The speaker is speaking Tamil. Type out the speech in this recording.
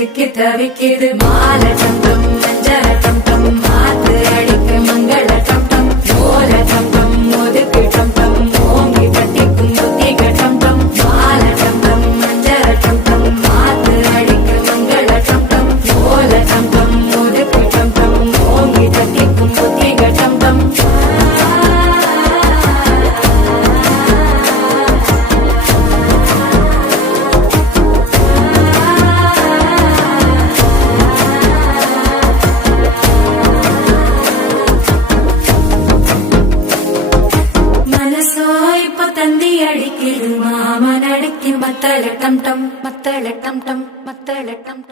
சிக்கி தவிக்கிது மால டம் மஞ்சள டம் மாத்து அடிக்க மங்கள டம் ஓல டம் ஒதுக்கு டம் ஓங்கி தட்டிக்கும் புத்திக டம் மால டம் மஞ்சள டம் மாத்து அடிக்க மங்கள டம் ஓல டம் ஒதுக்கு டம் ஓங்கி தட்டிக்கும் புத்திக டம் தந்தி அடிக்கிது மாமன் அடிக்கி மத்தள டம் டம் மத்தள டம் டம் மத்தள டம் டம்